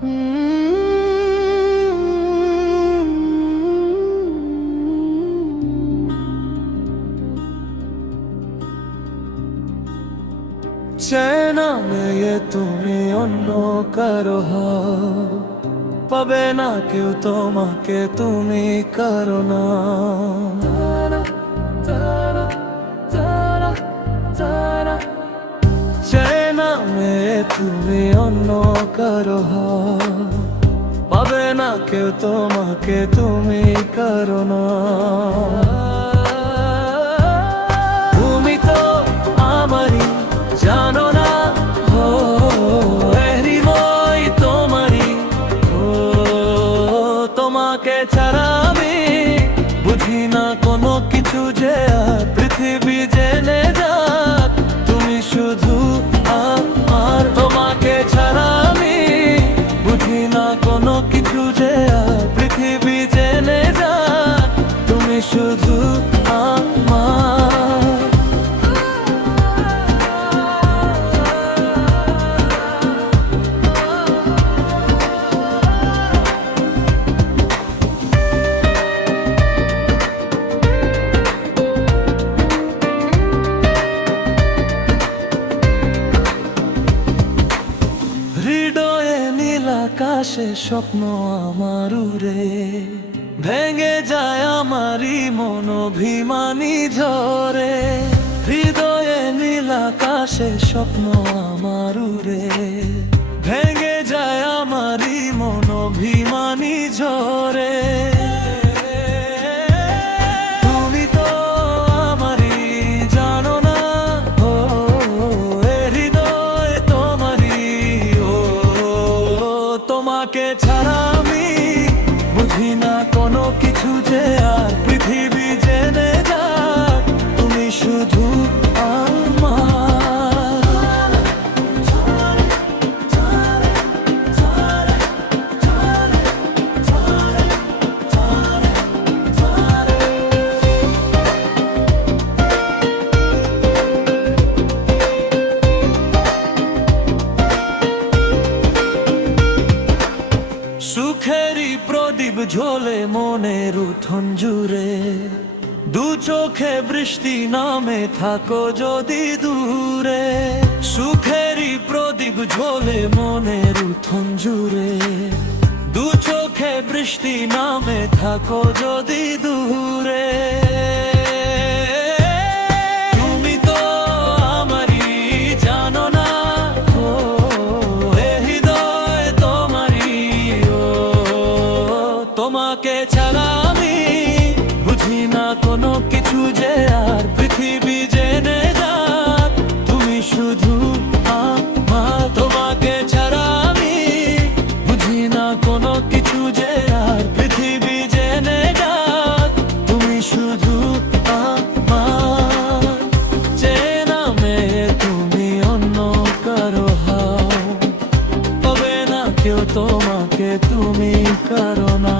চেনা মেয়ে তুমি অন্য কারো হও, পাবে না কেউ তোমাকে তুমি কারো না। চেনা মেয়ে তুমি অন্য কারো হও, পাবে না কেউ তোমাকে তুমি কারো না। তুমি তো আমারই, জানো না হো হৃদয় তোমারই। তোমাকে ছাড়া আমি বুঝি না কোনো কিছু, যে আর পৃথিবী জেনে যাক তুমি শুধু আমার। তোমাকে ছাড়া আমি বুঝি না কোনো কিছু, যে আর পৃথিবী জেনে যাক তুমি শুধু আমার। হৃদয়ে নীল আকাশে স্বপ্ন আমার উড়ে, ভেঙে যায় আমারই মন অভিমানী ঝরে। হৃদয়ে নীল আকাশে স্বপ্ন আমার উড়ে, ভেঙে যায় আমারই মন অভিমানী ঝরে। তুমি তো আমারই, জানো না ও হৃদয় তোমারই। তোমাকে ছাড়া আমি বুঝি না কোনো কিছু, যে আর পৃথিবী জেনে যাক তুমি শুধু আমার। সুখেরই প্রদীপ ঝোলে মনের উঠোন জুড়ে, দু চোখে বৃষ্টি নামে থাকো যদি দূরে। সুখেরই প্রদীপ ঝোলে মনের উঠোন জুড়ে, দু চোখে বৃষ্টি নামে থাকো যদি দূরে। তুমি তো আমারই, জানো না ও হৃদয় তোমারই। তোমাকে ছাড়া আমি বুঝি না কোনো কিছু, যে আর পৃথিবী জেনে যাক তুমি শুধু আমার। তোমাকে ছাড়া আমি বুঝি না কোনো কিছু, যে আর পৃথিবী জেনে যাক তুমি শুধু আমার। চেনা মেয়ে তুমি অন্য কারো হও, পাবে না কেউ তোমাকে তুমি কারো না।